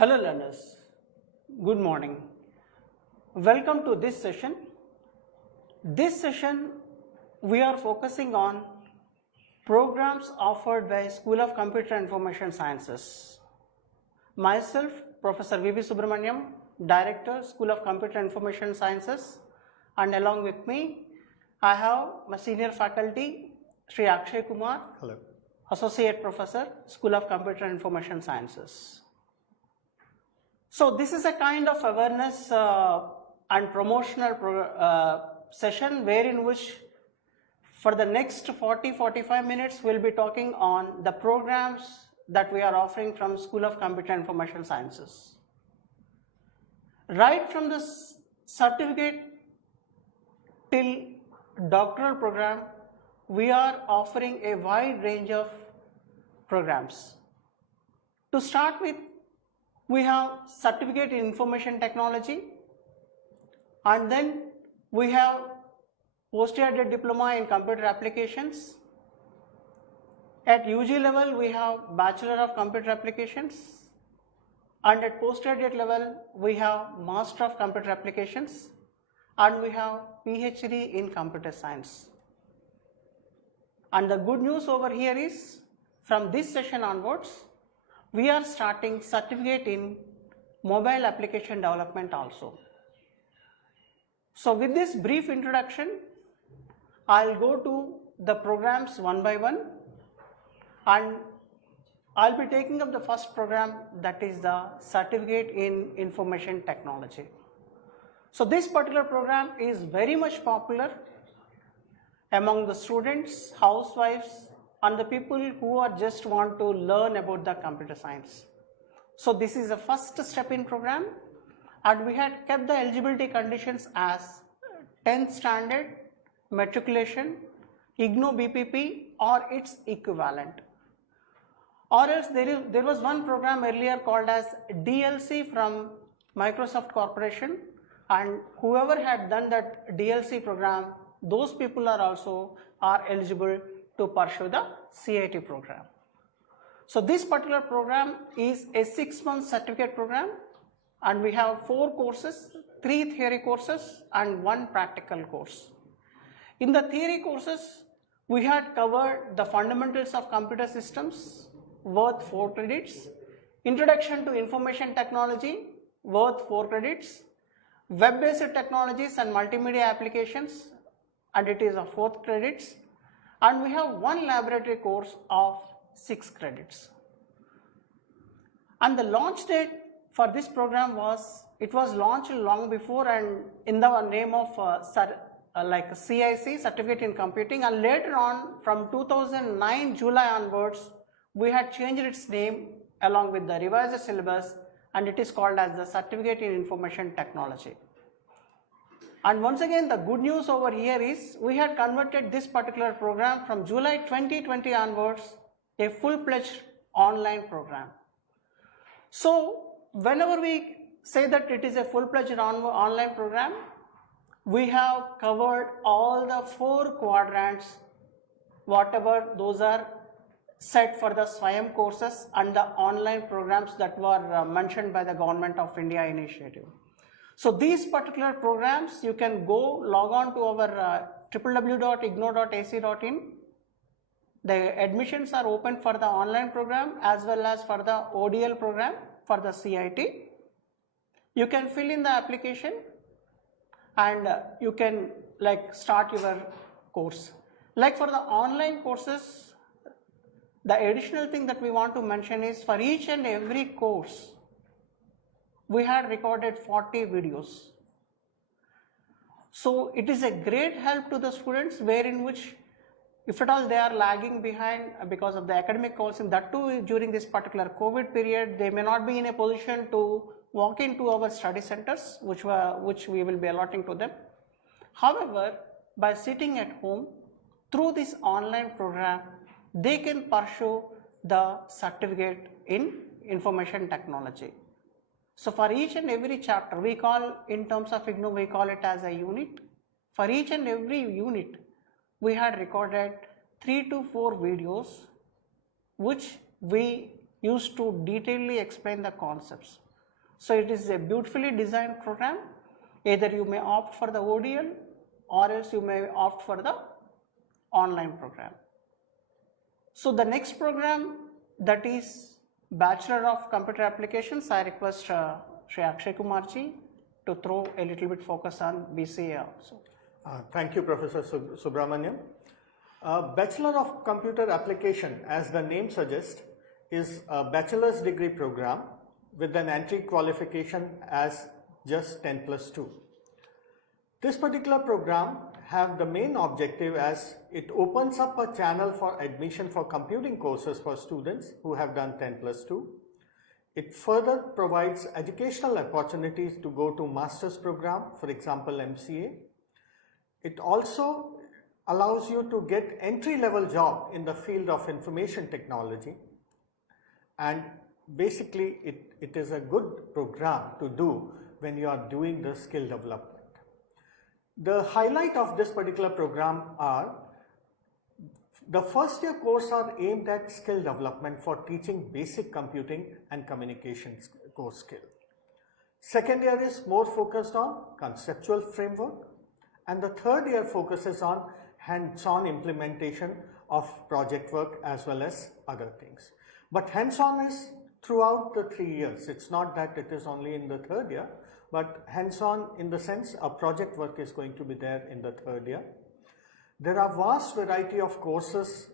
Hello learners, good morning. Welcome to this session. This session we are focusing on programs offered by School of Computer and Information Sciences. Myself, Professor V.V. Subramaniam, Director, School of Computer and Information Sciences, and along with me, I have my senior faculty, Sri Akshay Kumar. Hello. Associate Professor, School of Computer and Information Sciences. So this is a kind of awareness and promotional session wherein which for the next 40-45 minutes we'll be talking on the programs that we are offering from School of Computer and Information Sciences. Right from the certificate till doctoral program, we are offering a wide range of programs. To start with, we have certificate in information technology, and then we have postgraduate diploma in computer applications. At UG level, we have Bachelor of Computer Applications, and at postgraduate level, we have Master of Computer Applications, and we have PhD in Computer Science. And the good news over here is, from this session onwards, we are starting certificate in mobile application development also. So with this brief introduction, I'll go to the programs one by one, and I'll be taking up the first program, that is the certificate in information technology. So this particular program is very much popular among the students, housewives, and the people who are just want to learn about the computer science. So this is the first step in program, and we had kept the eligibility conditions as 10th standard, matriculation, ignou BPP or its equivalent. Or else there was one program earlier called as DLC from Microsoft Corporation, and whoever had done that DLC program, those people are also eligible to pursue the CIT program. So this particular program is a 6-month certificate program, and we have 4 courses, 3 theory courses and 1 practical course. In the theory courses, we had covered the fundamentals of computer systems worth 4 credits, introduction to information technology worth 4 credits, web-based technologies and multimedia applications, and it is of 4 credits, and we have 1 laboratory course of 6 credits. And the launch date for this program was launched long before and in the name of like CIC, Certificate in Computing, and later on from 2009 July onwards, we had changed its name along with the revised syllabus, and it is called as the Certificate in Information Technology. And once again, the good news over here is we had converted this particular program from July 2020 onwards a full-fledged online program. So whenever we say that it is a full-fledged online program, we have covered all the 4 quadrants, whatever those are set for the SWAYAM courses and the online programs that were mentioned by the Government of India initiative. So these particular programs, you can go log on to our www.ignou.ac.in. The admissions are open for the online program as well as for the ODL program for the CIT. You can fill in the application and you can start your course. Like for the online courses, the additional thing that we want to mention is for each and every course, we had recorded 40 videos. So it is a great help to the students wherein which if at all they are lagging behind because of the academic calls, and that too during this particular COVID period, they may not be in a position to walk into our study centers which we will be allotting to them. However, by sitting at home through this online program, they can pursue the certificate in information technology. So for each and every chapter, we call, in terms of ignou, we call it as a unit. For each and every unit, we had recorded 3 to 4 videos which we used to detailedly explain the concepts. So it is a beautifully designed program. Either you may opt for the ODL or else you may opt for the online program. So the next program, that is Bachelor of Computer Applications, I request Shri Akshay Kumar ji to throw a little bit focus on BCA also. Thank you, Professor Subramanian. Bachelor of Computer Application, as the name suggests, is a bachelor's degree program with an entry qualification as just 10+2. This particular program have the main objective as it opens up a channel for admission for computing courses for students who have done 10+2. It further provides educational opportunities to go to master's program, for example MCA. It also allows you to get entry-level job in the field of information technology, and basically it is a good program to do when you are doing the skill development. The highlight of this particular program are the first year course are aimed at skill development for teaching basic computing and communication core skill. Second year is more focused on conceptual framework, and the third year focuses on hands-on implementation of project work as well as other things. But hands-on is throughout the 3 years. It's not that it is only in the third year, but hands-on in the sense a project work is going to be there in the third year. There are vast variety of courses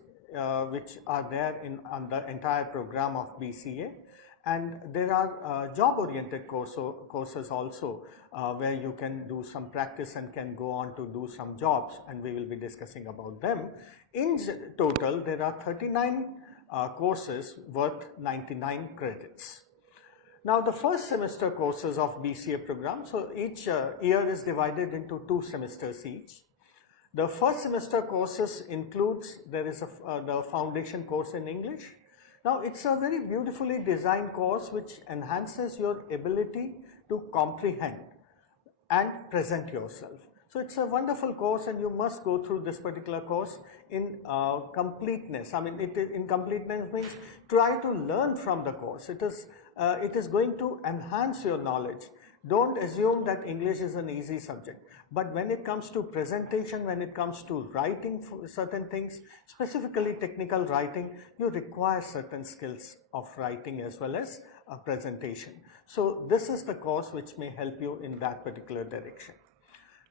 which are there on the entire program of BCA, and there are job-oriented courses also where you can do some practice and can go on to do some jobs, and we will be discussing about them. In total, there are 39 courses worth 99 credits. Now the first semester courses of BCA program, so each year is divided into 2 semesters each. The first semester courses includes, there is the foundation course in English. Now it's a very beautifully designed course which enhances your ability to comprehend and present yourself. So it's a wonderful course and you must go through this particular course in completeness. I mean, in completeness means try to learn from the course. It is going to enhance your knowledge. Don't assume that English is an easy subject. But when it comes to presentation, when it comes to writing certain things, specifically technical writing, you require certain skills of writing as well as presentation. So this is the course which may help you in that particular direction.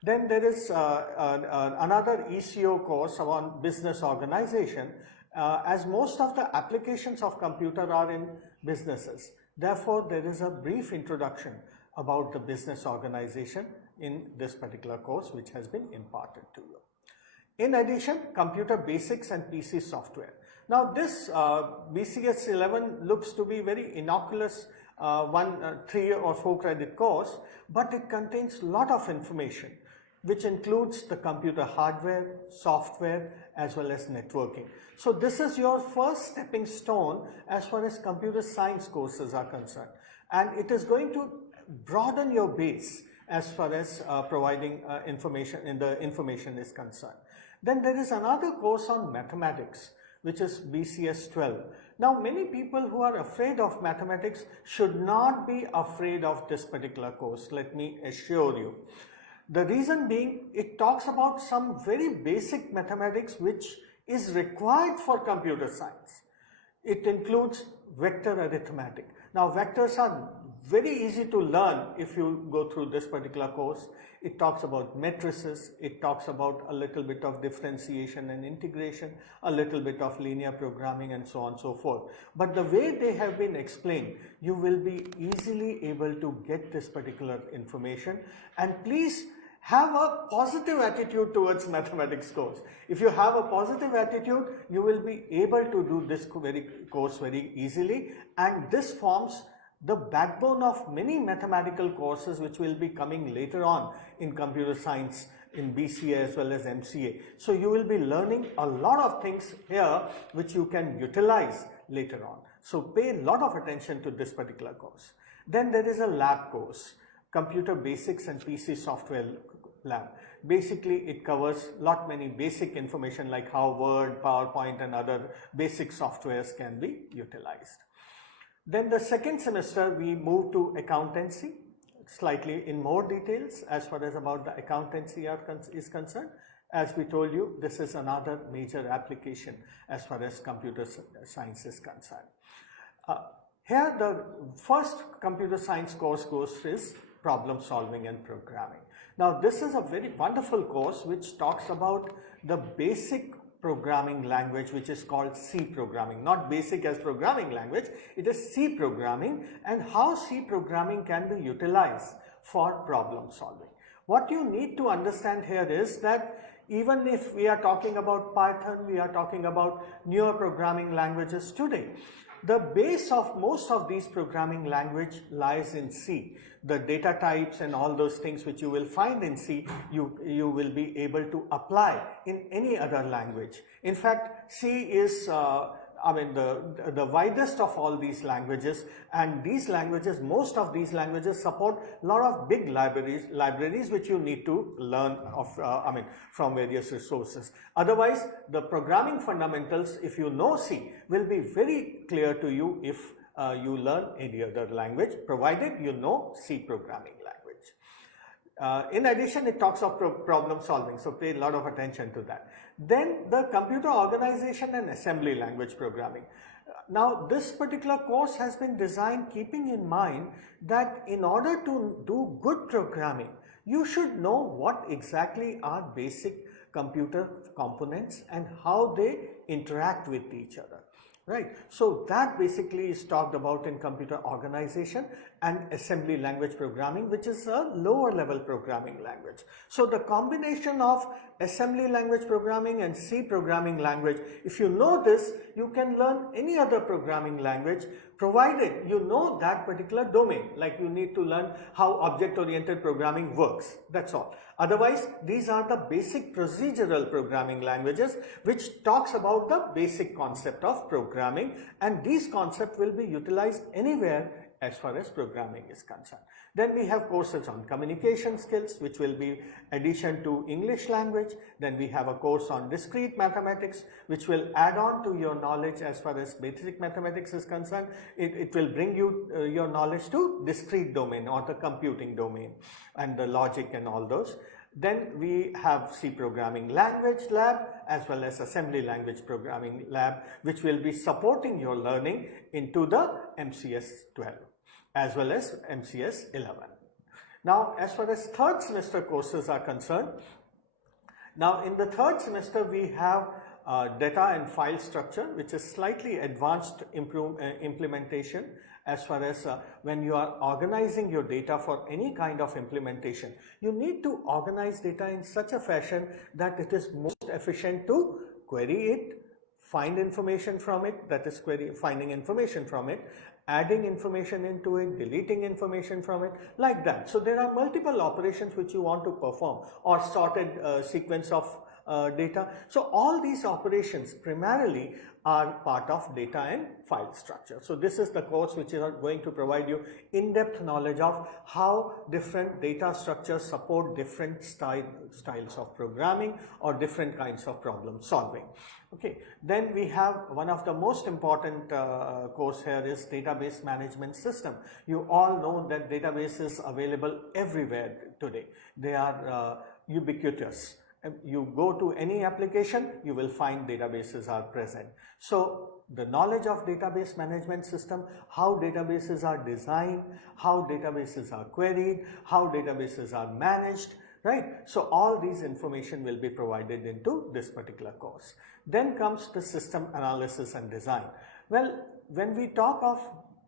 Then there is another ECO course on business organization, as most of the applications of computer are in businesses. Therefore, there is a brief introduction about the business organization in this particular course which has been imparted to you. In addition, computer basics and PC software. Now this BCS 11 looks to be very innocuous 3 or 4 credit course, but it contains a lot of information which includes the computer hardware, software as well as networking. So this is your first stepping stone as far as computer science courses are concerned, and it is going to broaden your base as far as providing information is concerned. Then there is another course on mathematics which is BCS 12. Now many people who are afraid of mathematics should not be afraid of this particular course, let me assure you. The reason being, it talks about some very basic mathematics which is required for computer science. It includes vector arithmetic. Now vectors are very easy to learn if you go through this particular course. It talks about matrices, it talks about a little bit of differentiation and integration, a little bit of linear programming and so on and so forth. But the way they have been explained, you will be easily able to get this particular information, and please have a positive attitude towards mathematics course. If you have a positive attitude, you will be able to do this course very easily, and this forms the backbone of many mathematical courses which will be coming later on in computer science, in BCA as well as MCA. So you will be learning a lot of things here which you can utilize later on. So pay a lot of attention to this particular course. Then there is a lab course, Computer Basics and PC Software Lab. Basically it covers many basic information like how Word, PowerPoint and other basic softwares can be utilized. Then the second semester we move to accountancy, slightly in more details as far as about the accountancy is concerned. As we told you, this is another major application as far as computer science is concerned. Here the first computer science course goes is problem solving and programming. Now this is a very wonderful course which talks about the basic programming language, which is called C programming. Not basic as programming language, it is C programming, and how C programming can be utilized for problem solving. What you need to understand here is that even if we are talking about Python, we are talking about newer programming languages today, the base of most of these programming language lies in C. The data types and all those things which you will find in C, you will be able to apply in any other language. In fact, C is the widest of all these languages, and these languages, most of these languages support a lot of big libraries which you need to learn from various resources. Otherwise, the programming fundamentals, if you know C, will be very clear to you if you learn any other language, provided you know C programming language. In addition, it talks of problem solving, so pay a lot of attention to that. Then the computer organization and assembly language programming. Now this particular course has been designed keeping in mind that in order to do good programming, you should know what exactly are basic computer components and how they interact with each other. Right, so that basically is talked about in computer organization and assembly language programming, which is a lower level programming language. So the combination of assembly language programming and C programming language, if you know this, you can learn any other programming language provided you know that particular domain. Like you need to learn how object-oriented programming works, that's all. Otherwise, these are the basic procedural programming languages which talks about the basic concept of programming, and these concepts will be utilized anywhere as far as programming is concerned. Then we have courses on communication skills, which will be addition to English language. Then we have a course on discrete mathematics, which will add on to your knowledge as far as basic mathematics is concerned. It will bring you your knowledge to discrete domain or the computing domain and the logic and all those. Then we have C programming language lab as well as assembly language programming lab, which will be supporting your learning into the MCS 12 as well as MCS 11. Now as far as third semester courses are concerned, now in the third semester we have data and file structure, which is slightly advanced implementation as far as when you are organizing your data for any kind of implementation. You need to organize data in such a fashion that it is most efficient to query it, find information from it, that is finding information from it, adding information into it, deleting information from it, like that. So there are multiple operations which you want to perform, or sorted sequence of data. So all these operations primarily are part of data and file structure. So this is the course which is going to provide you in-depth knowledge of how different data structures support different styles of programming or different kinds of problem solving. Okay, then we have one of the most important course here is database management system. You all know that database is available everywhere today. They are ubiquitous. You go to any application, you will find databases are present. So the knowledge of database management system, how databases are designed, how databases are queried, how databases are managed, right? So all these information will be provided into this particular course. Then comes the system analysis and design. Well, when we talk of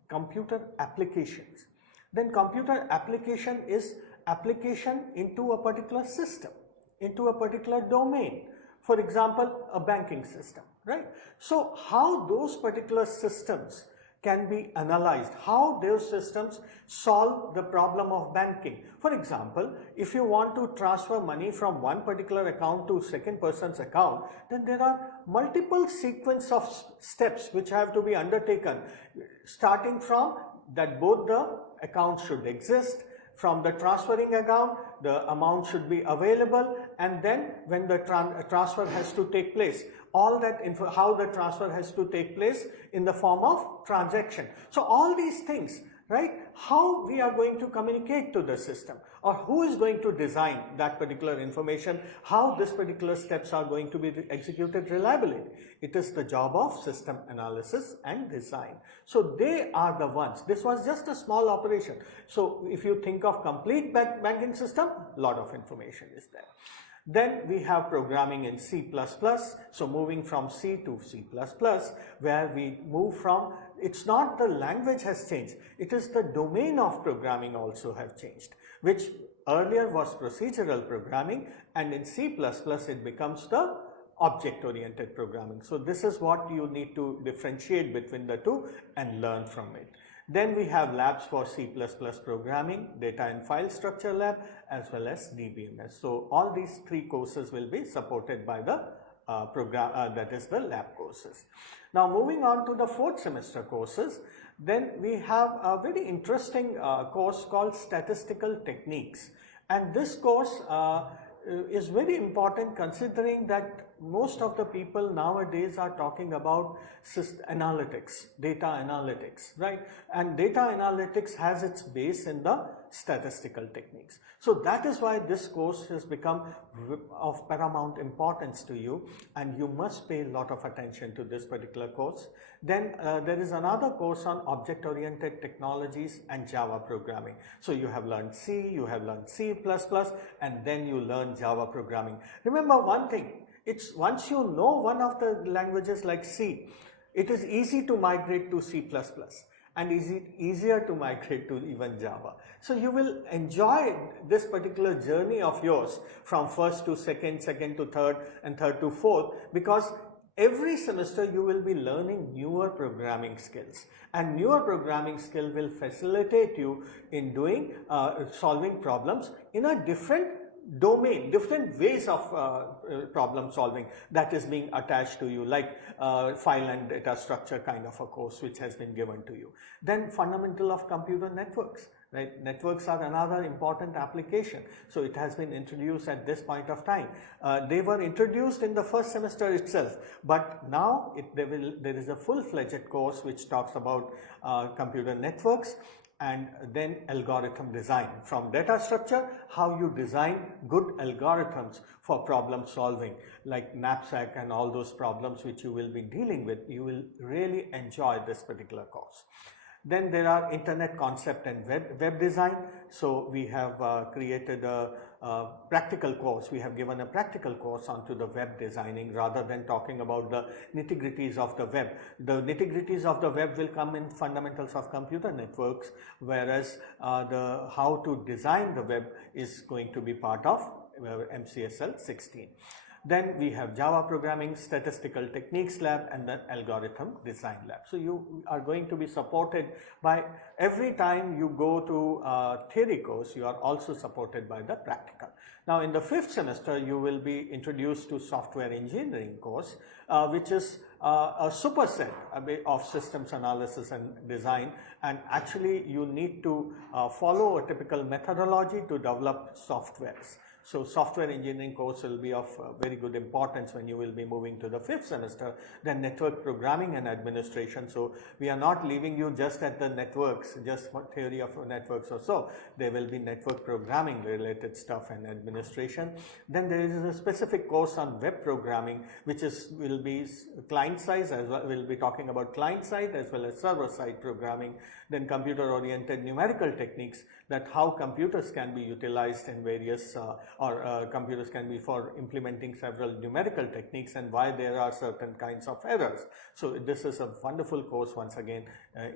computer applications, then computer application is application into a particular system, into a particular domain. For example, a banking system, right? So how those particular systems can be analyzed, how those systems solve the problem of banking. For example, if you want to transfer money from one particular account to second person's account, then there are multiple sequence of steps which have to be undertaken, starting from that both the accounts should exist. From the transferring account, the amount should be available, and then when the transfer has to take place, all that info, how the transfer has to take place in the form of transaction. So all these things, right, how we are going to communicate to the system, or who is going to design that particular information, how this particular steps are going to be executed reliably. It is the job of system analysis and design. So they are the ones. This was just a small operation. So if you think of complete banking system, lot of information is there. Then we have programming in C++, so moving from C to C++, where we move from, it's not the language has changed, it is the domain of programming also have changed, which earlier was procedural programming, and in C++ it becomes the object-oriented programming. So this is what you need to differentiate between the two and learn from it. Then we have labs for C++ programming, data and file structure lab, as well as DBMS. So all these three courses will be supported by the that is the lab courses. Now moving on to the fourth semester courses, then we have a very interesting course called Statistical Techniques, and this course is very important considering that most of the people nowadays are talking about analytics, data analytics, right? And data analytics has its base in the statistical techniques. So that is why this course has become of paramount importance to you, and you must pay a lot of attention to this particular course. Then there is another course on object-oriented technologies and Java programming. So you have learned C, you have learned C++, and then you learn Java programming. Remember one thing, it's once you know one of the languages like C, it is easy to migrate to C++, and easier to migrate to even Java. So you will enjoy this particular journey of yours from first to second, second to third, and third to fourth, because every semester you will be learning newer programming skills, and newer programming skill will facilitate you in doing solving problems in a different domain, different ways of problem solving that is being attached to you, like file and data structure kind of a course which has been given to you. Then fundamental of computer networks, right? Networks are another important application. So it has been introduced at this point of time. They were introduced in the first semester itself, but now there is a full-fledged course which talks about computer networks, and then algorithm design, from data structure, how you design good algorithms for problem solving, like knapsack and all those problems which you will be dealing with. You will really enjoy this particular course. Then there are internet concept and web design. So we have created a practical course. We have given a practical course onto the web designing rather than talking about the nitty-gritties of the web. The nitty-gritties of the web will come in fundamentals of computer networks, whereas the how to design the web is going to be part of MCSL 16. Then we have Java programming, statistical techniques lab, and then algorithm design lab. So you are going to be supported by, every time you go to theory course, you are also supported by the practical. Now in the fifth semester, you will be introduced to software engineering course, which is a superset of systems analysis and design, and actually you need to follow a typical methodology to develop softwares. So software engineering course will be of very good importance when you will be moving to the fifth semester. Then network programming and administration. So we are not leaving you just at the networks, just theory of networks or so. There will be network programming related stuff and administration. Then there is a specific course on web programming, which will be client side as well. We'll be talking about client side as well as server side programming. Then computer oriented numerical techniques, that how computers can be utilized in various computers can be for implementing several numerical techniques, and why there are certain kinds of errors. So this is a wonderful course once again,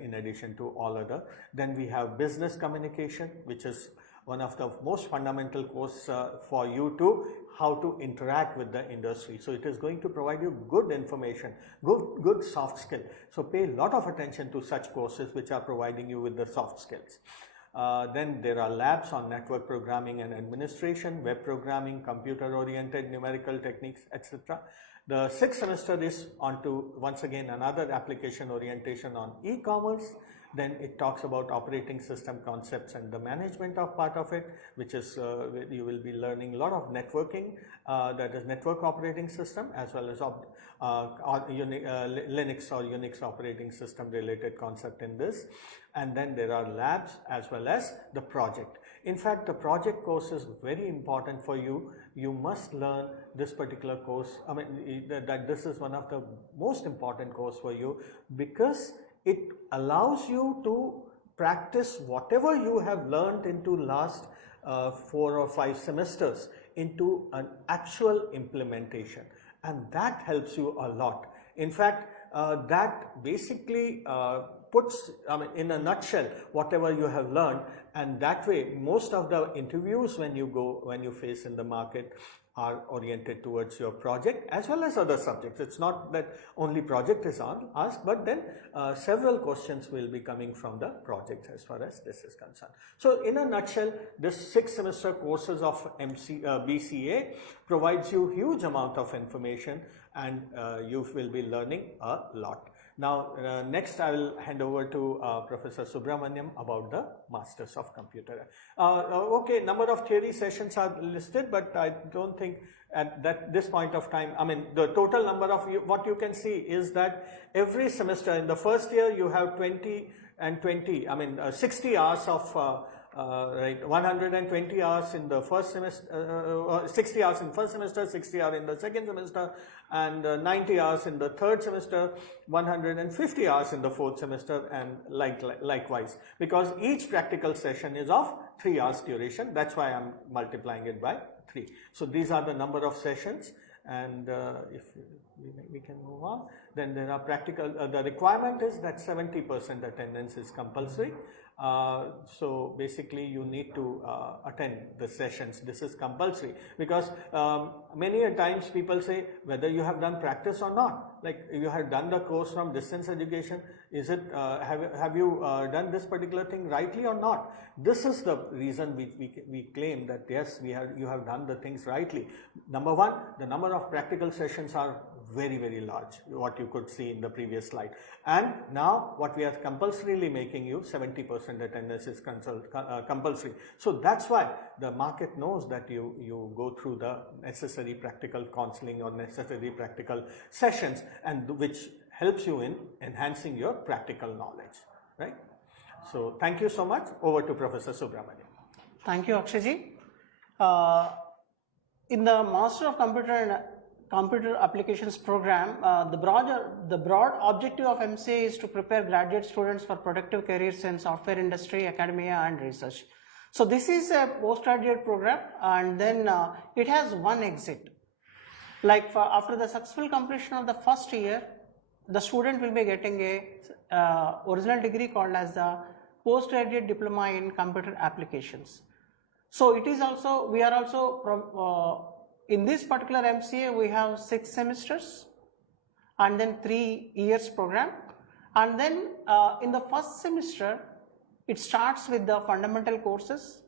in addition to all other. Then we have business communication, which is one of the most fundamental course for you to how to interact with the industry. So it is going to provide you good information, good soft skill. So pay a lot of attention to such courses which are providing you with the soft skills. Then there are labs on network programming and administration, web programming, computer-oriented numerical techniques, etc. The sixth semester is on to, once again, another application orientation on e-commerce, Then it talks about operating system concepts and the management of part of it, which is you will be learning a lot of networking, that is network operating system, as well as Linux or Unix operating system related concept in this. And then there are labs as well as the project. In fact, the project course is very important for you. You must learn this particular course. I mean, that this is one of the most important course for you, because it allows you to practice whatever you have learned into last 4 or 5 semesters into an actual implementation, and that helps you a lot. In fact, that basically puts, I mean, in a nutshell, whatever you have learned, and that way most of the interviews when you face in the market are oriented towards your project as well as other subjects. It's not that only project is asked, but then several questions will be coming from the project as far as this is concerned. So in a nutshell, this 6 semester courses of BCA provides you huge amount of information, and you will be learning a lot. Now, next I will hand over to Professor Subramaniam about the Masters of Computer. Okay, number of theory sessions are listed, but I don't think at this point of time, I mean, the total number of what you can see is that every semester in the first year you have 20 and 20, I mean 60 hours of right, 120 hours in the first semester, 60 hours in first semester, 60 hours in the second semester, and 90 hours in the third semester, 150 hours in the fourth semester, and likewise, because each practical session is of 3 hours duration. That's why I'm multiplying it by 3. So these are the number of sessions, and if we can move on, then there are practical, the requirement is that 70% attendance is compulsory. So basically you need to attend the sessions. This is compulsory, because many a times people say whether you have done practice or not, like you have done the course from distance education, is it have you done this particular thing rightly or not? This is the reason we claim that yes, you have done the things rightly. Number one, the number of practical sessions are very, very large, what you could see in the previous slide. And now what we are compulsorily making you 70% attendance is compulsory. So that's why the market knows that you go through the necessary practical counseling or necessary practical sessions, and which helps you in enhancing your practical knowledge, right? So thank you so much. Over to Professor Subramaniam. Thank you, Akshayji. In the Master of Computer Applications program, the broad objective of MCA is to prepare graduate students for productive careers in software industry, academia, and research. So this is a postgraduate program, and then it has one exit. Like after the successful completion of the first year, the student will be getting a original degree called as the postgraduate diploma in computer applications. So it is also, we are also in this particular MCA, we have 6 semesters and then 3 years program. And then in the first semester, it starts with the fundamental courses.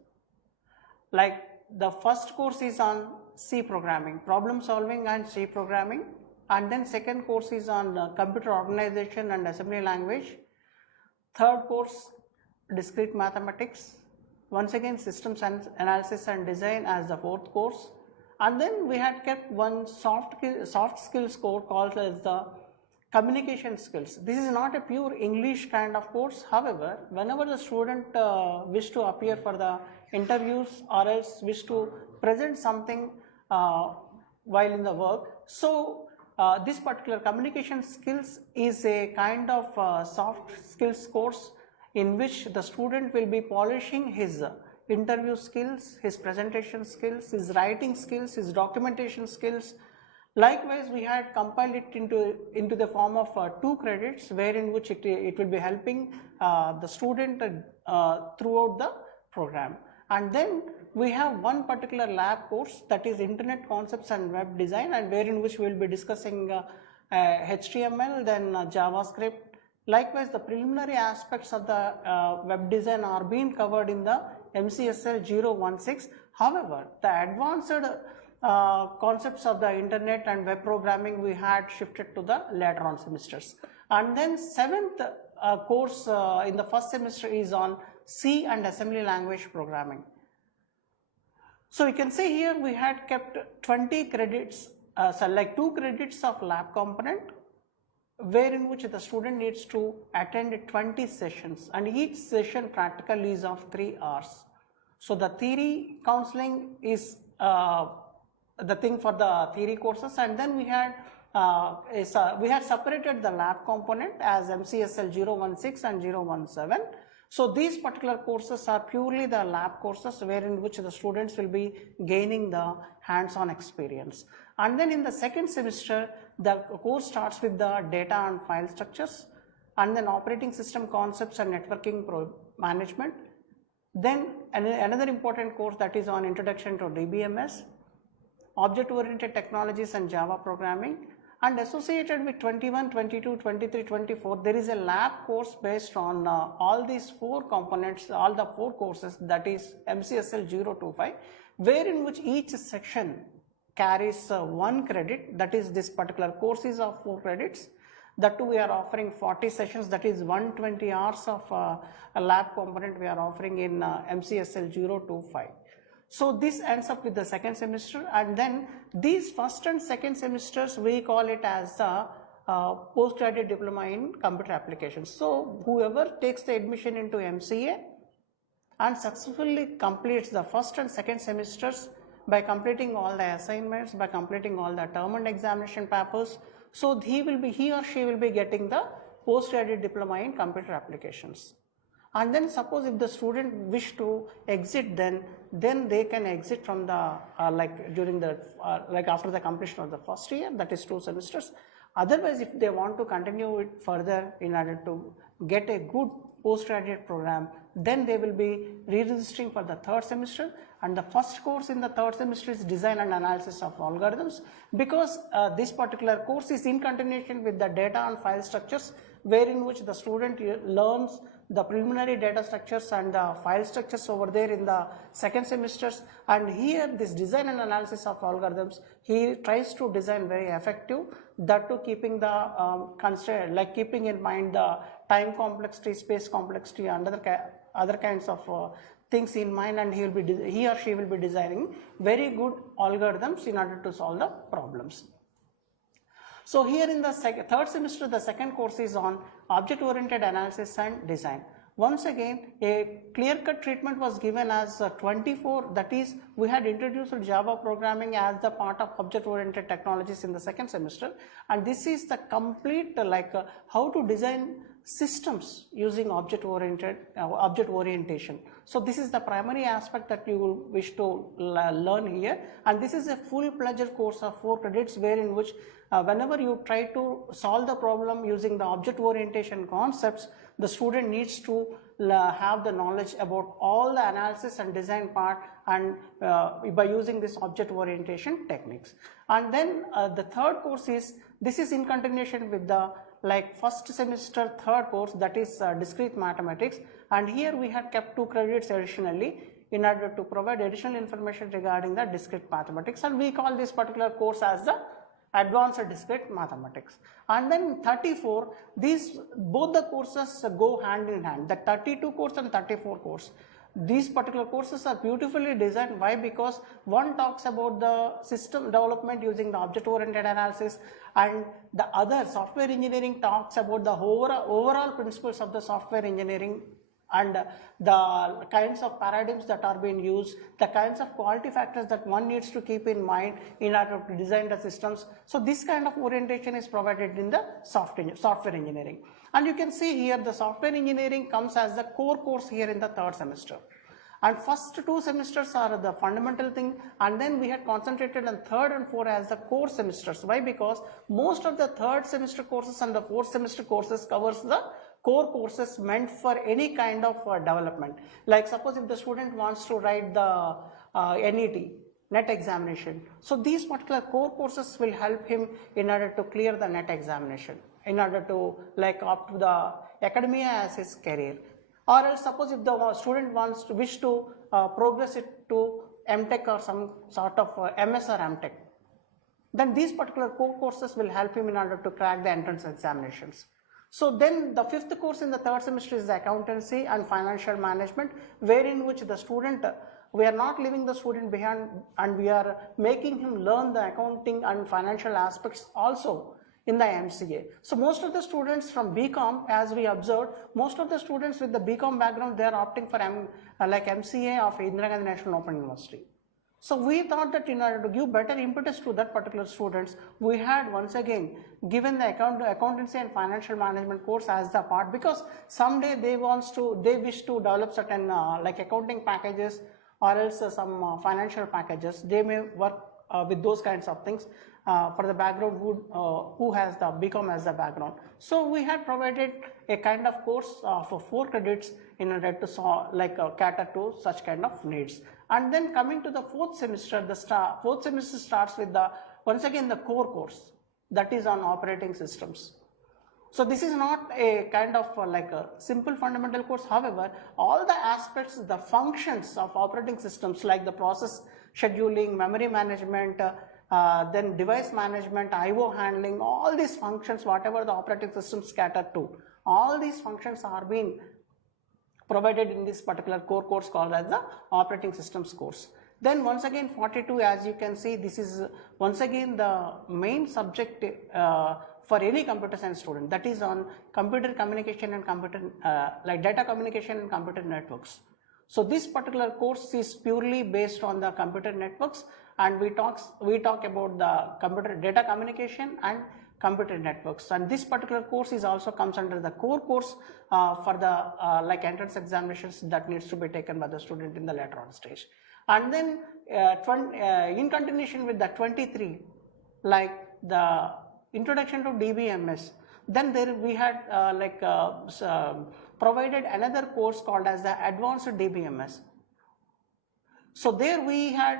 Like the first course is on C programming, problem solving and C programming. And then second course is on computer organization and assembly language. Third course, discrete mathematics. Once again, systems analysis and design as the fourth course. And then we had kept one soft skills course called as the communication skills. This is not a pure English kind of course. However, whenever the student wish to appear for the interviews or else wish to present something while in the work, so this particular communication skills is a kind of soft skills course in which the student will be polishing his interview skills, his presentation skills, his writing skills, his documentation skills. Likewise, we had compiled it into the form of 2 credits, wherein which it will be helping the student throughout the program. And then we have one particular lab course, that is Internet Concepts and Web Design, and wherein which we will be discussing HTML, then JavaScript. Likewise, the preliminary aspects of the web design are being covered in the MCSL 016. However, the advanced concepts of the internet and web programming we had shifted to the later on semesters. And then 7th course in the first semester is on C and assembly language programming. So you can see here we had kept 20 credits, so like 2 credits of lab component, wherein which the student needs to attend 20 sessions, and each session practical is of 3 hours. So the theory counseling is the thing for the theory courses, and then we had separated the lab component as MCSL 016 and 017. So these particular courses are purely the lab courses, wherein which the students will be gaining the hands-on experience. And then in the second semester, the course starts with the data and file structures, and then operating system concepts and networking management. Then another important course that is on introduction to DBMS, object-oriented technologies and Java programming, and associated with 21, 22, 23, 24, there is a lab course based on all these 4 components, all the 4 courses, that is MCSL 025, wherein which each section carries 1 credit, that is this particular course is of 4 credits. That too we are offering 40 sessions, that is 120 hours of a lab component we are offering in MCSL 025. So this ends up with the second semester, and then these first and second semesters we call it as the postgraduate diploma in computer applications. So whoever takes the admission into MCA and successfully completes the first and second semesters by completing all the assignments, by completing all the term and examination papers, so he or she will be getting the postgraduate diploma in computer applications. And then suppose if the student wish to exit, then they can exit from the during the after the completion of the first year, that is 2 semesters. Otherwise, if they want to continue it further in order to get a good postgraduate program, then they will be re-registering for the 3rd semester, and the first course in the 3rd semester is design and analysis of algorithms, because this particular course is in continuation with the data and file structures, wherein which the student learns the preliminary data structures and the file structures over there in the 2nd semesters, and here this design and analysis of algorithms he tries to design very effective, that to keeping the constraint, like keeping in mind the time complexity, space complexity, and other kinds of things in mind, and he or she will be designing very good algorithms in order to solve the problems. So here in the 3rd semester, the second course is on object-oriented analysis and design. Once again, a clear-cut treatment was given as 24, that is, we had introduced Java programming as the part of object-oriented technologies in the 2nd semester, and this is the complete how to design systems using object orientation. So this is the primary aspect that you will wish to learn here, and this is a full-fledged course of 4 credits, wherein which whenever you try to solve the problem using the object orientation concepts, the student needs to have the knowledge about all the analysis and design part, and by using this object orientation techniques. And then the 3rd course is in continuation with the first semester 3rd course, that is discrete mathematics, and here we had kept 2 credits additionally in order to provide additional information regarding the discrete mathematics, and we call this particular course as the advanced discrete mathematics. And then 34, both the courses go hand in hand, the 32 course and 34 course. These particular courses are beautifully designed. Why? Because one talks about the system development using the object-oriented analysis, and the other, software engineering, talks about the overall principles of the software engineering and the kinds of paradigms that are being used, the kinds of quality factors that one needs to keep in mind in order to design the systems. So this kind of orientation is provided in the software engineering. And you can see here the software engineering comes as the core course here in the 3rd semester. And first 2 semesters are the fundamental thing, and then we had concentrated on 3rd and 4th as the core semesters. Why? Because most of the 3rd semester courses and the 4th semester courses covers the core courses meant for any kind of development. Like suppose if the student wants to write the net examination, so these particular core courses will help him in order to clear the net examination, in order to opt to the academia as his career. Or else suppose if the student wish to progress it to MTech or some sort of MS or MTech, then these particular core courses will help him in order to crack the entrance examinations. So then the fifth course in the third semester is the accountancy and financial management, wherein which the student, we are not leaving the student behind and we are making him learn the accounting and financial aspects also in the MCA. So most of the students from BCom, as we observed, most of the students with the BCom background, they are opting for MCA of Indira Gandhi National Open University. So we thought that in order to give better impetus to that particular students, we had once again given the accountancy and financial management course as the part, because someday they wish to develop certain like accounting packages or else some financial packages. They may work with those kinds of things for the background who has the BCom as the background. So we had provided a kind of course for 4 credits in order to cater to such kind of needs. And then coming to the fourth semester, fourth semester starts with once again the core course, that is on operating systems. So this is not a kind of like a simple fundamental course. However, all the aspects, the functions of operating systems like the process scheduling, memory management, then device management, IO handling, all these functions, whatever the operating systems cater to, all these functions are being provided in this particular core course called as the operating systems course. Then once again 42, as you can see, this is once again the main subject for any computer science student, that is on computer communication and like data communication and computer networks. So this particular course is purely based on the computer networks, and we talk about the computer data communication and computer networks, and this particular course is also comes under the core course for the like entrance examinations that needs to be taken by the student in the later on stage. And then in continuation with the 23, like the introduction to DBMS, then there we had provided another course called as the advanced DBMS. So there we had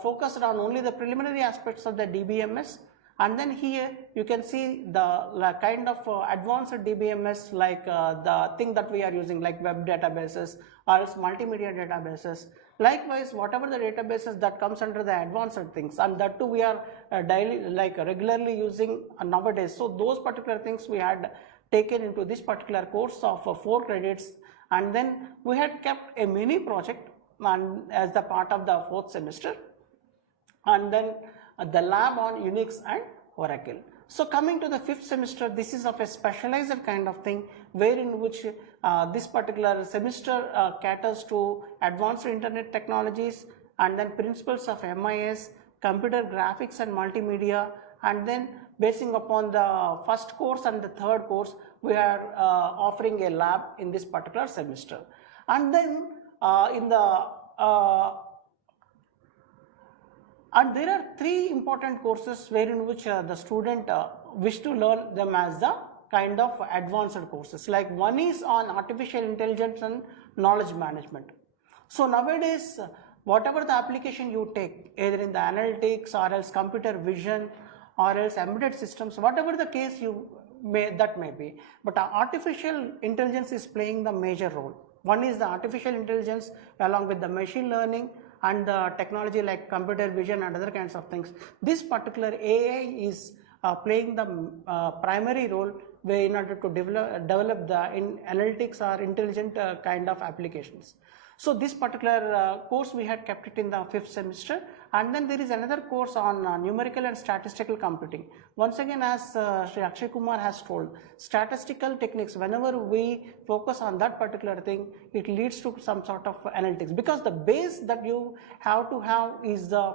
focused on only the preliminary aspects of the DBMS, and then here you can see the kind of advanced DBMS, like the thing that we are using like web databases or else multimedia databases. Likewise, whatever the databases that comes under the advanced things, and that too we are regularly using nowadays. So those particular things we had taken into this particular course of 4 credits, and then we had kept a mini project as the part of the 4th semester, and then the lab on Unix and Oracle. So coming to the 5th semester, this is of a specialized kind of thing, wherein which this particular semester caters to advanced internet technologies, and then principles of MIS, computer graphics and multimedia, and then basing upon the first course and the third course, we are offering a lab in this particular semester. And then and there are 3 important courses wherein which the student wish to learn them as the kind of advanced courses. Like one is on artificial intelligence and knowledge management. So nowadays, whatever the application you take, either in the analytics or else computer vision or else embedded systems, whatever the case that may be, but artificial intelligence is playing the major role. One is the artificial intelligence along with the machine learning and the technology like computer vision and other kinds of things. This particular AI is playing the primary role in order to develop the analytics or intelligent kind of applications. So this particular course we had kept it in the 5th semester, and then there is another course on numerical and statistical computing. Once again, as Sri Akshay Kumar has told, statistical techniques, whenever we focus on that particular thing, it leads to some sort of analytics, because the base that you have to have is the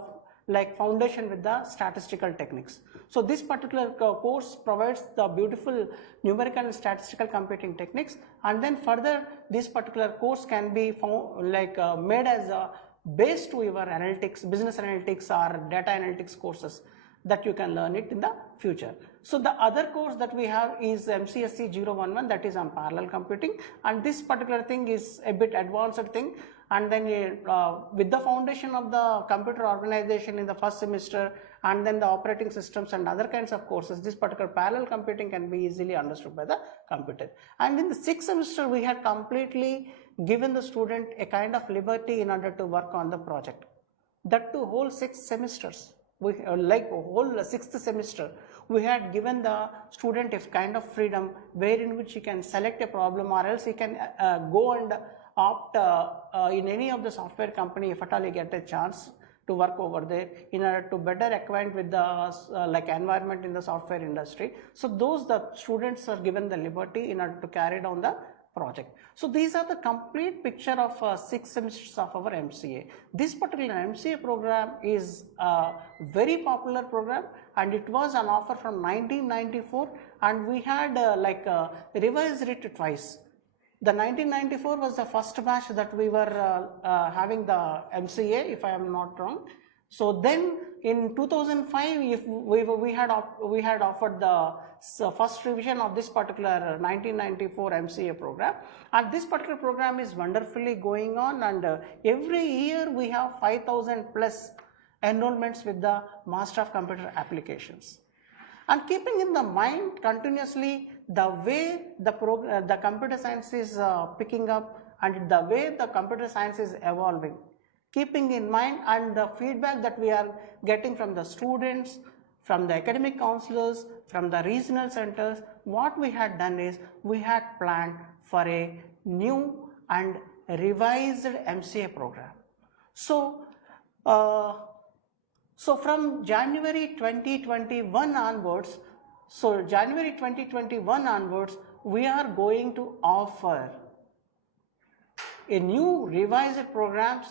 foundation with the statistical techniques. So this particular course provides the beautiful numerical and statistical computing techniques, and then further this particular course can be made as a base to your analytics, business analytics or data analytics courses that you can learn it in the future. So the other course that we have is MCSC 011, that is on parallel computing, and this particular thing is a bit advanced thing. And then with the foundation of the computer organization in the first semester, and then the operating systems and other kinds of courses, this particular parallel computing can be easily understood by the computer. And in the 6th semester, we had completely given the student a kind of liberty in order to work on the project. That too, whole 6 semesters we like whole 6th semester, we had given the student a kind of freedom wherein which he can select a problem, or else he can go and opt in any of the software company if at all he get a chance to work over there in order to better acquaint with the like environment in the software industry. So those the students are given the liberty in order to carry down the project. So these are the complete picture of 6 semesters of our MCA. This particular MCA program is a very popular program, and it was an offer from 1994, and we had revised it twice. The 1994 was the first batch that we were having the MCA, if I am not wrong. So then in 2005, if we had offered the first revision of this particular 1994 MCA program, and this particular program is wonderfully going on, and every year we have 5,000 plus enrollments with the Master of Computer Applications. And keeping in the mind continuously the way the computer science is picking up and the way the computer science is evolving, keeping in mind and the feedback that we are getting from the students, from the academic counselors, from the regional centers, what we had done is we had planned for a new and revised MCA program. So from January 2021 onwards, we are going to offer a new revised programs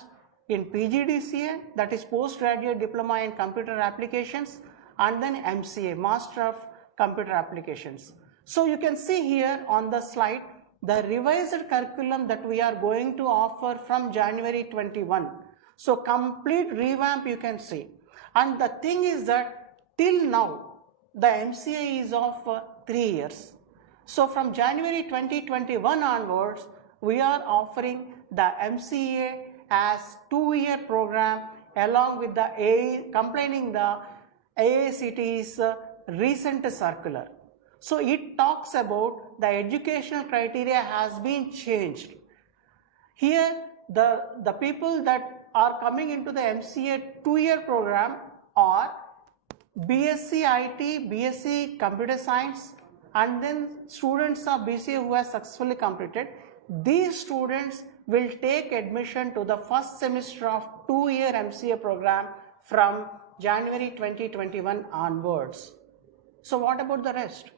in PGDCA, that is Postgraduate Diploma in Computer Applications, and then MCA, Master of Computer Applications. So you can see here on the slide the revised curriculum that we are going to offer from January 21. So complete revamp you can see. And the thing is that till now the MCA is of 3 years. So from January 2021 onwards, we are offering the MCA as 2-year program along with the completing the AICTE's recent circular. So it talks about the educational criteria has been changed. Here the people that are coming into the MCA 2-year program are BSc IT, BSc Computer Science, and then students of BCA who have successfully completed. These students will take admission to the first semester of 2-year MCA program from January 2021 onwards. So what about the rest?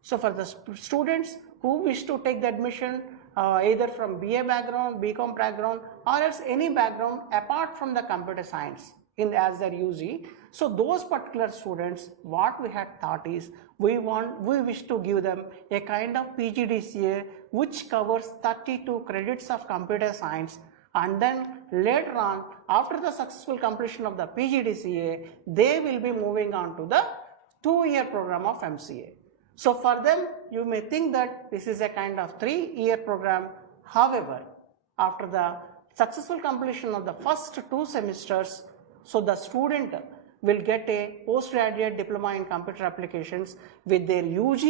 So for the students who wish to take the admission either from BA background, BCom background, or else any background apart from the computer science as their UG, so those particular students, what we had thought is we wish to give them a kind of PGDCA which covers 32 credits of computer science, and then later on after the successful completion of the PGDCA, they will be moving on to the 2-year program of MCA. So for them, you may think that this is a kind of 3-year program. However, after the successful completion of the first 2 semesters, so the student will get a postgraduate diploma in computer applications with their UG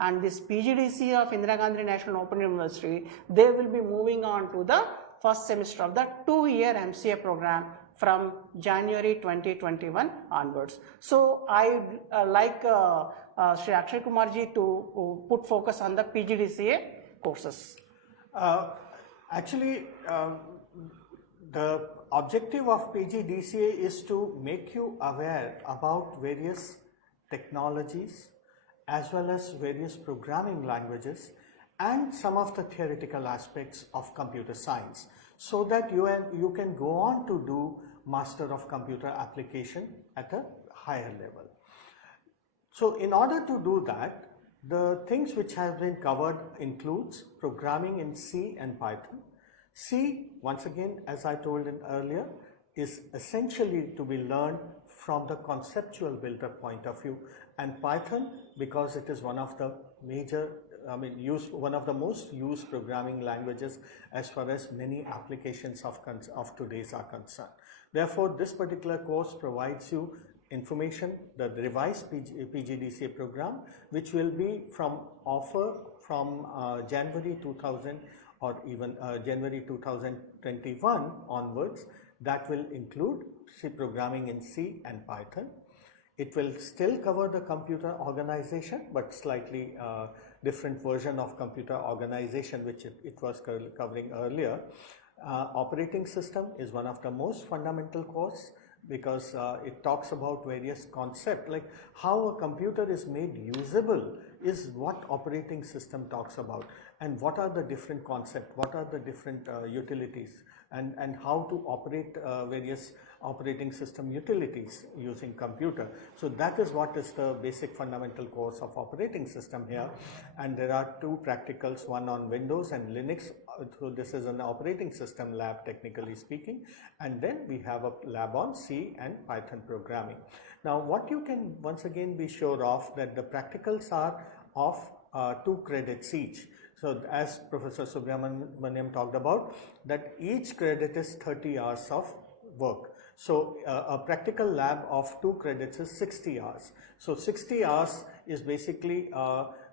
and this PGDCA of Indira Gandhi National Open University. They will be moving on to the first semester of the 2-year MCA program from January 2021 onwards. So I like Shri Akshay Kumarji to put focus on the PGDCA courses. Actually, the objective of PGDCA is to make you aware about various technologies as well as various programming languages and some of the theoretical aspects of computer science, so that you can go on to do Master of Computer Application at a higher level. So in order to do that, the things which have been covered includes programming in C and Python. C, once again, as I told earlier, is essentially to be learned from the conceptual build-up point of view, and Python because it is one of the major, one of the most used programming languages as far as many applications of today's are concerned. Therefore, this particular course provides you information, the revised PGDCA program, which will be from January 2000 or even January 2021 onwards, That will include C programming in C and Python. It will still cover the computer organization, but slightly different version of computer organization which it was covering earlier. Operating system is one of the most fundamental course because it talks about various concepts, like how a computer is made usable is what operating system talks about, and what are the different concepts, what are the different utilities, and how to operate various operating system utilities using computer. So that is what is the basic fundamental course of operating system here, and there are two practicals, one on Windows and Linux. So this is an operating system lab, technically speaking, and then we have a lab on C and Python programming. Now what you can once again be sure of that the practicals are of 2 credits each. So as Professor Subramaniam talked about, that each credit is 30 hours of work. So a practical lab of 2 credits is 60 hours. So 60 hours is basically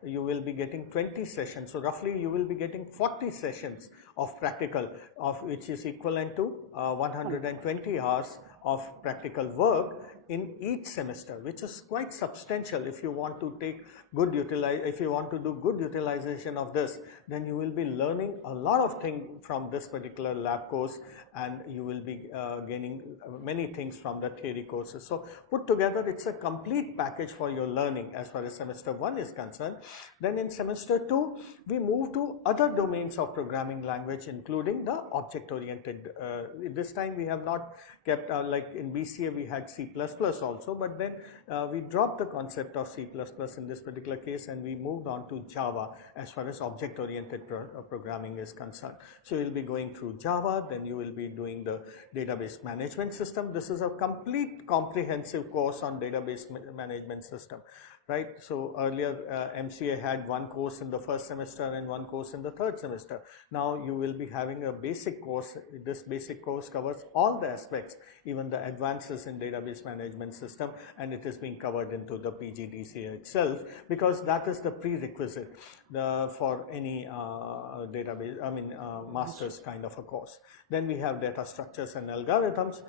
you will be getting 20 sessions. So roughly you will be getting 40 sessions of practical, of which is equivalent to 120 hours of practical work in each semester, which is quite substantial. If you want to take good if you want to do good utilization of this, then you will be learning a lot of things from this particular lab course, and you will be gaining many things from the theory courses. So put together, it's a complete package for your learning as far as semester 1 is concerned. Then in semester 2, we move to other domains of programming language, including the object-oriented. This time we have not kept, like in BCA we had C++ also, but then we dropped the concept of C++ in this particular case, and we moved on to Java as far as object-oriented programming is concerned. So you'll be going through Java, then you will be doing the database management system. This is a complete comprehensive course on database management system. Right, so earlier MCA had 1 course in the first semester and 1 course in the third semester. Now you will be having a basic course. This basic course covers all the aspects, even the advances in database management system, and it is being covered into the PGDCA itself, because that is the prerequisite for any database, master's kind of a course. Then we have data structures and algorithms.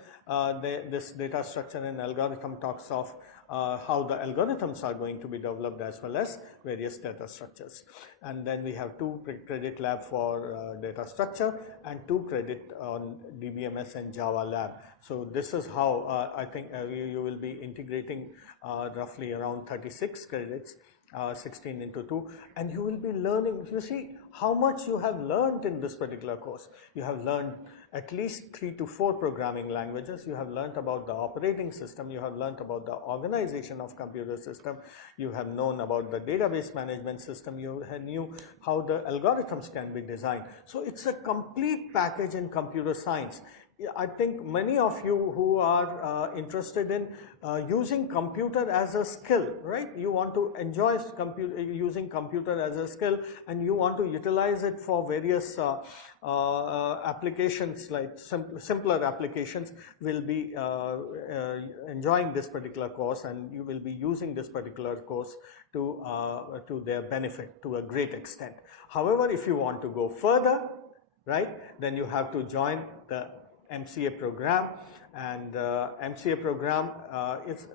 This data structure and algorithm talks of how the algorithms are going to be developed as well as various data structures. And then we have 2 credit lab for data structure and 2 credit on DBMS and Java lab. So this is how I think you will be integrating roughly around 36 credits, 16 into 2, and you will be learning. You see how much you have learned in this particular course. You have learned at least 3 to 4 programming languages. You have learned about the operating system. You have learned about the organization of computer system. You have known about the database management system. You knew how the algorithms can be designed. So it's a complete package in computer science. I think many of you who are interested in using computer as a skill, right? You want to enjoy using computer as a skill, and you want to utilize it for various applications, like simpler applications, will be enjoying this particular course, and you will be using this particular course to their benefit to a great extent. However, if you want to go further, right, then you have to join the MCA program, and MCA program is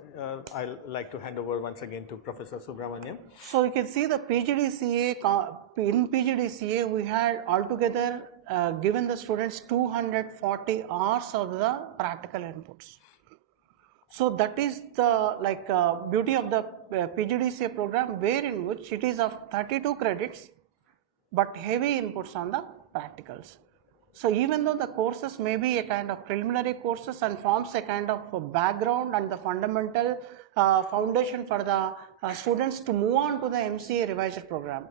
I'll like to hand over once again to Professor Subramaniam. So you can see the PGDCA, in PGDCA we had altogether given the students 240 hours of the practical inputs. So that is the beauty of the PGDCA program, wherein which it is of 32 credits but heavy inputs on the practicals. So even though the courses may be a kind of preliminary courses and forms a kind of background and the fundamental foundation for the students to move on to the MCA Revised program.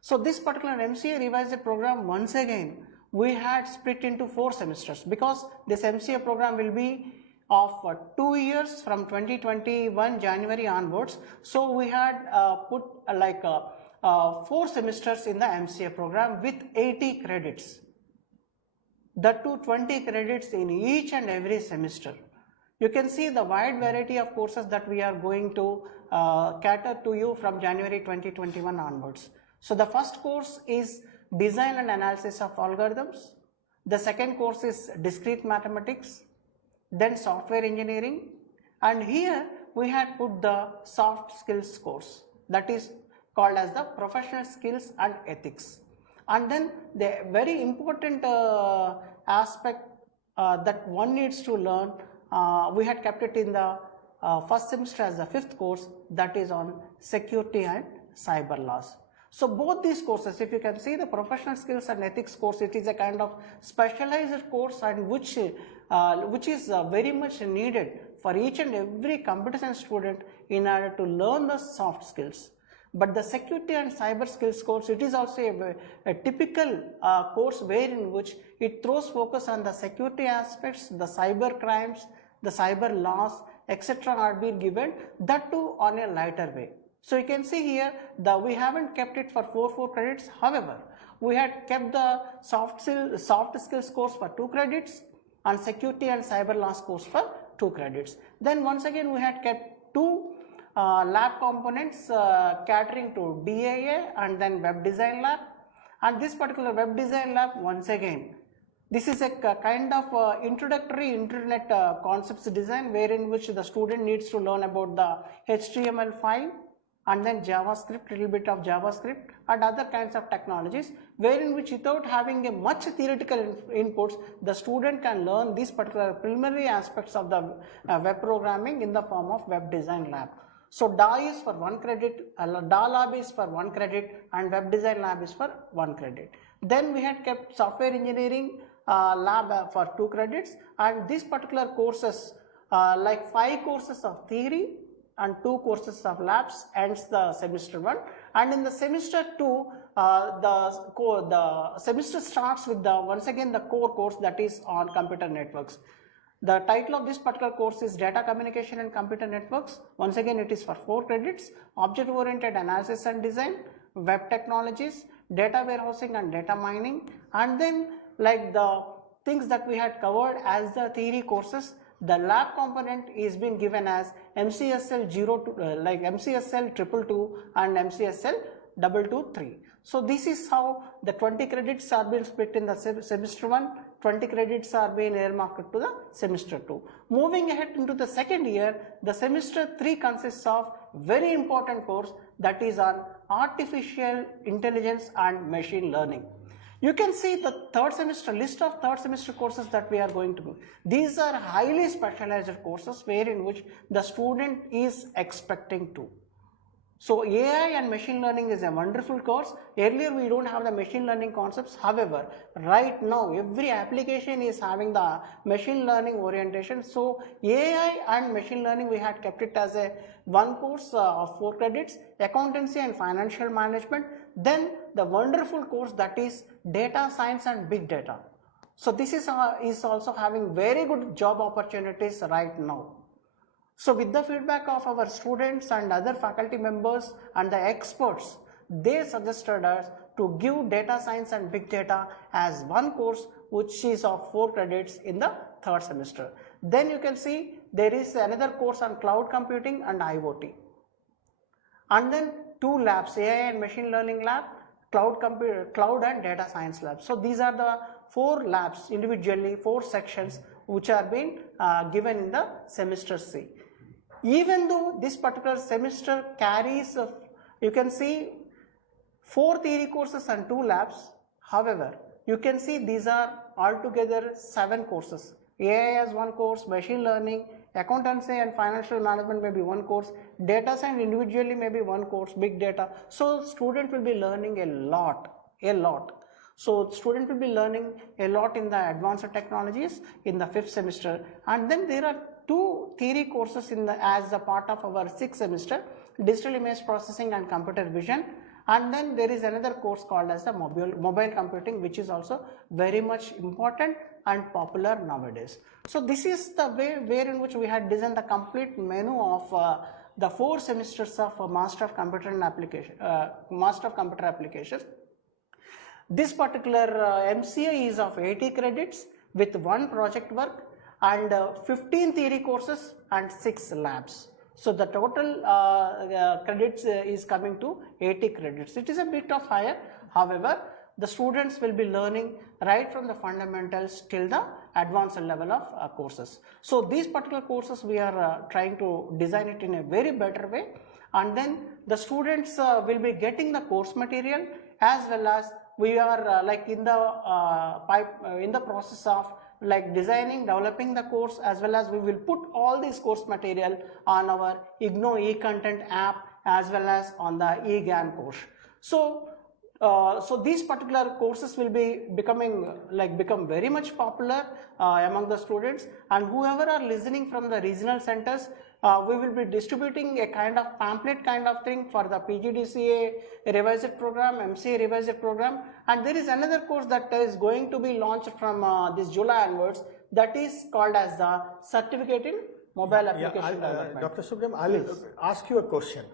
So this particular MCA Revised program, once again, we had split into 4 semesters, because this MCA program will be of 2 years from 2021 January onwards. So we had put 4 semesters in the MCA program with 80 credits. That too 20 credits in each and every semester. You can see the wide variety of courses that we are going to cater to you from January 2021 onwards. So the first course is Design and Analysis of Algorithms. The second course is Discrete Mathematics. then software engineering, and here we had put the soft skills course, that is called as the professional skills and ethics. And then the very important aspect that one needs to learn, we had kept it in the first semester as the 5th course, that is on security and cyber laws. So both these courses, if you can see the professional skills and ethics course, it is a kind of specialized course, and which is very much needed for each and every computer science student in order to learn the soft skills. But the security and cyber skills course, it is also a typical course wherein which it throws focus on the security aspects, the cyber crimes, the cyber laws, etc. are being given, that too on a lighter way. So you can see here we haven't kept it for 4 credits. However, we had kept the soft skills course for 2 credits and security and cyber laws course for 2 credits. Then once again we had kept 2 lab components catering to DAA and then web design lab. And this particular web design lab, once again, this is a kind of introductory internet concepts design, wherein which the student needs to learn about the HTML5 and then JavaScript, little bit of JavaScript and other kinds of technologies, wherein which without having a much theoretical inputs, the student can learn these particular preliminary aspects of the web programming in the form of web design lab. So DA is for 1 credit, DA lab is for 1 credit and web design lab is for 1 credit. Then we had kept software engineering lab for 2 credits, and these particular courses like 5 courses of theory and 2 courses of labs ends the semester 1, and in the semester 2 the semester starts with the once again the core course, that is on computer networks. The title of this particular course is Data Communication and Computer Networks. Once again it is for 4 credits, Object Oriented Analysis and Design, Web Technologies, Data Warehousing and Data Mining, and then like the things that we had covered as the theory courses, the lab component is being given as MCSL 02, like MCSL 222 and MCSL 223. So this is how the 20 credits are being split in the semester 1, 20 credits are being earmarked to the semester 2. Moving ahead into the second year, the semester 3 consists of very important course, that is on artificial intelligence and machine learning. You can see the third semester list of third semester courses that we are going to do. These are highly specialized courses wherein which the student is expecting to. So AI and machine learning is a wonderful course. Earlier we don't have the machine learning concepts. However, right now every application is having the machine learning orientation. So AI and machine learning, we had kept it as a 1 course of 4 credits, accountancy and financial management. Then the wonderful course that is data science and big data. So this is also having very good job opportunities right now. So with the feedback of our students and other faculty members and the experts, they suggested us to give data science and big data as 1 course which is of 4 credits in the third semester. Then you can see there is another course on cloud computing and IoT. And then 2 labs, AI and machine learning lab, cloud and data science lab. So these are the 4 labs individually, 4 sections which are being given in the semester C. Even though this particular semester carries, you can see 4 theory courses and 2 labs. However, you can see these are altogether 7 courses. AI as 1 course, machine learning, accountancy and financial management may be 1 course, data science individually may be 1 course, big data. So student will be learning a lot. So student will be learning a lot in the advanced technologies in the 5th semester, and then there are 2 theory courses as a part of our 6th semester, digital image processing and computer vision, and then there is another course called as the mobile computing, which is also very much important and popular nowadays. So this is the way wherein which we had designed the complete menu of the 4 semesters of Master of Computer Applications. This particular MCA is of 80 credits with 1 project work and 15 theory courses and 6 labs. So the total credits is coming to 80 credits. It is a bit of higher. However, the students will be learning right from the fundamentals till the advanced level of courses. So these particular courses we are trying to design it in a very better way, and then the students will be getting the course material, as well as we are like in the process of like designing, developing the course, as well as we will put all this course material on our ignou e-content app as well as on the eGAN course. So these particular courses will be become very much popular among the students, and whoever are listening from the regional centers, we will be distributing a kind of pamphlet kind of thing for the PGDCA revised program, MCA revised program, and there is another course that is going to be launched from this July onwards, that is called as the Certificate in Mobile Application Development. Dr. Subram, I'll ask you a question.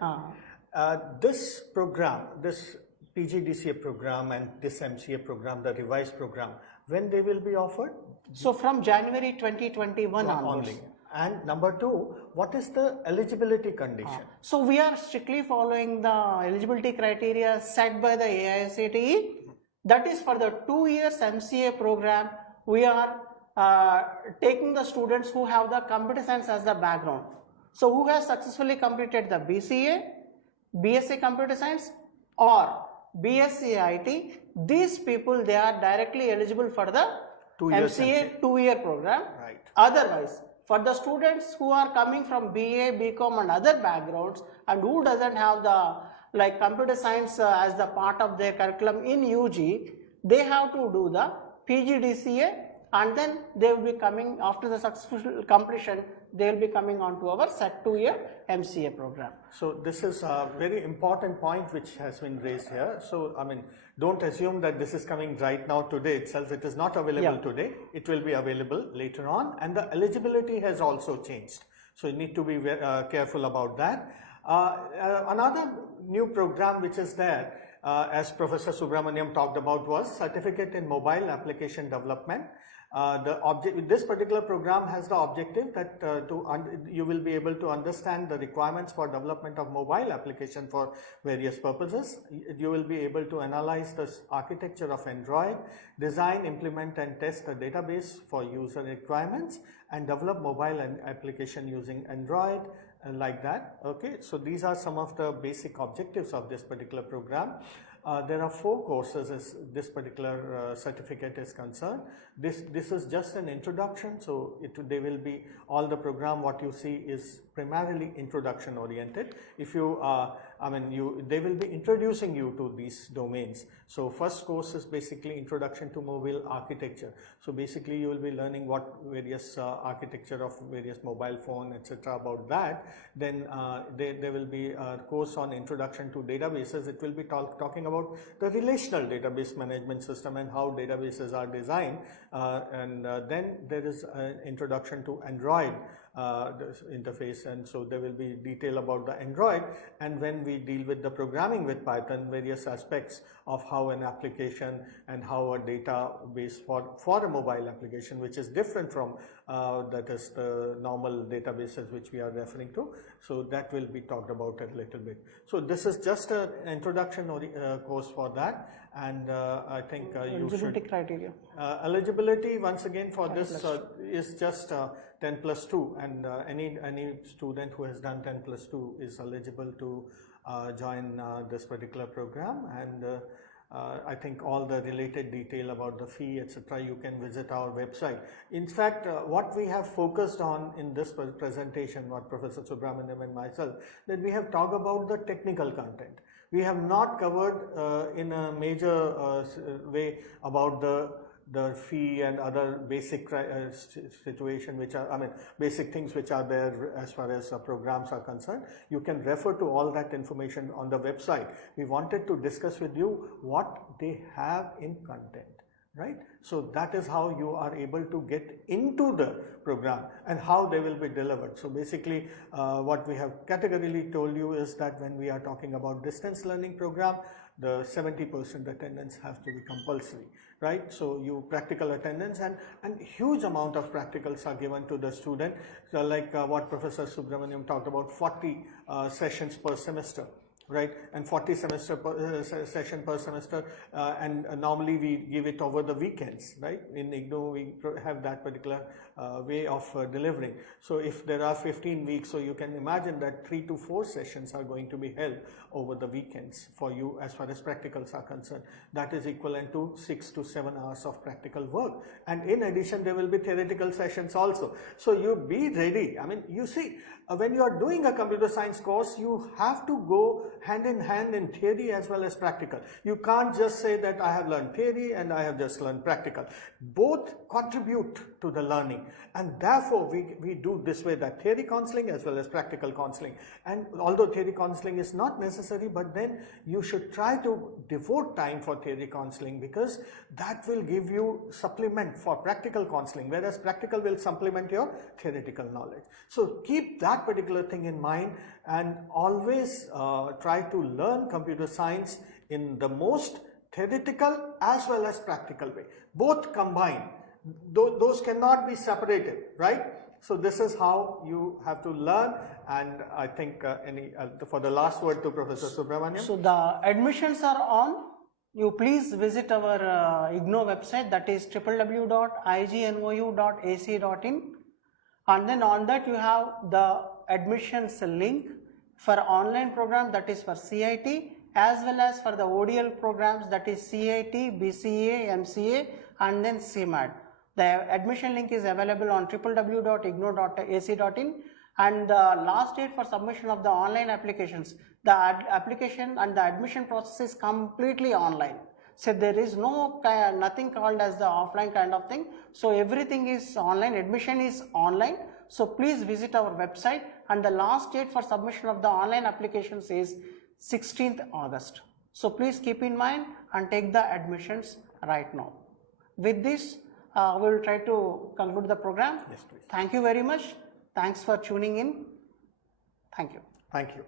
This program, this PGDCA program and this MCA program, the revised program, when they will be offered? So from January 2021 onwards. Only. And number two, what is the eligibility condition? So we are strictly following the eligibility criteria set by the AICTE. That is for the 2 years MCA program, we are taking the students who have the computer science as the background. So who has successfully completed the BCA, BSc Computer Science or BSc IT, these people, they are directly eligible for the MCA 2-year program. Right. Otherwise, for the students who are coming from BA, BCom and other backgrounds, and who doesn't have the like computer science as the part of their curriculum in UG, they have to do the PGDCA, and then they will be coming after the successful completion, they will be coming on to our set 2-year MCA program. So this is a very important point which has been raised here. So I mean, don't assume that this is coming right now today itself. It is not available today. It will be available later on, and the eligibility has also changed. So you need to be careful about that. Another new program which is there, as Professor Subramaniam talked about, was Certificate in Mobile Application Development. This particular program has the objective that you will be able to understand the requirements for development of mobile application for various purposes. You will be able to analyze the architecture of Android, design, implement and test the database for user requirements, and develop mobile application using Android, like that. Okay, so these are some of the basic objectives of this particular program. There are 4 courses as this particular certificate is concerned. This is just an introduction, so they will be, all the program what you see is primarily introduction oriented. If you they will be introducing you to these domains. So first course is basically introduction to mobile architecture. So basically you will be learning what various architecture of various mobile phone, etc. about that. Then there will be a course on introduction to databases. It will be talking about the relational database management system and how databases are designed. Then there is an introduction to Android interface, and so there will be detail about the Android, and when we deal with the programming with Python, various aspects of how an application and how a database for a mobile application, which is different from that is the normal databases which we are referring to. So that will be talked about a little bit. So this is just an introduction course for that, and I think eligibility criteria. Eligibility once again for this is just 10+2, and any student who has done 10+2 is eligible to join this particular program, and I think all the related detail about the fee, etc., you can visit our website. In fact, what we have focused on in this presentation, what Professor Subramaniam and myself, that we have talked about the technical content. We have not covered in a major way about the fee and other basic situation which are, basic things which are there as far as programs are concerned. You can refer to all that information on the website. We wanted to discuss with you what they have in content, right? So that is how you are able to get into the program and how they will be delivered. So basically what we have categorically told you is that when we are talking about distance learning program, the 70% attendance has to be compulsory, right? So you practical attendance, and huge amount of practicals are given to the student. So like what Professor Subramaniam talked about, 40 sessions per semester. right? And 40 session per semester, and normally we give it over the weekends, right? In ignou, we have that particular way of delivering. So if there are 15 weeks, so you can imagine that 3 to 4 sessions are going to be held over the weekends for you as far as practicals are concerned. That is equivalent to 6 to 7 hours of practical work. And in addition, there will be theoretical sessions also. So you be ready. I mean, you see, when you are doing a computer science course, you have to go hand in hand in theory as well as practical. You can't just say that I have learned theory and I have just learned practical. Both contribute to the learning, and therefore we do this way, that theory counseling as well as practical counseling. And although theory counseling is not necessary, but then you should try to devote time for theory counseling, because that will give you supplement for practical counseling, whereas practical will supplement your theoretical knowledge. So keep that particular thing in mind, and always try to learn computer science in the most theoretical as well as practical way. Both combined. Those cannot be separated, right? So this is how you have to learn. And I think for the last word to Professor Subramaniam. So the admissions are on. You please visit our ignou website, that is www.ignou.ac.in, and then on that you have the admissions link for online program, that is for CIT, as well as for the ODL programs, that is CIT, BCA, MCA, and then CMAD. The admission link is available on www.ignou.ac.in, and the last date for submission of the online applications, the application and the admission process is completely online. So there is nothing called as the offline kind of thing. So everything is online, admission is online. So please visit our website, and the last date for submission of the online applications is 16th August. So please keep in mind and take the admissions right now. With this, we will try to conclude the program. Yes, please. Thank you very much. Thanks for tuning in. Thank you. Thank you.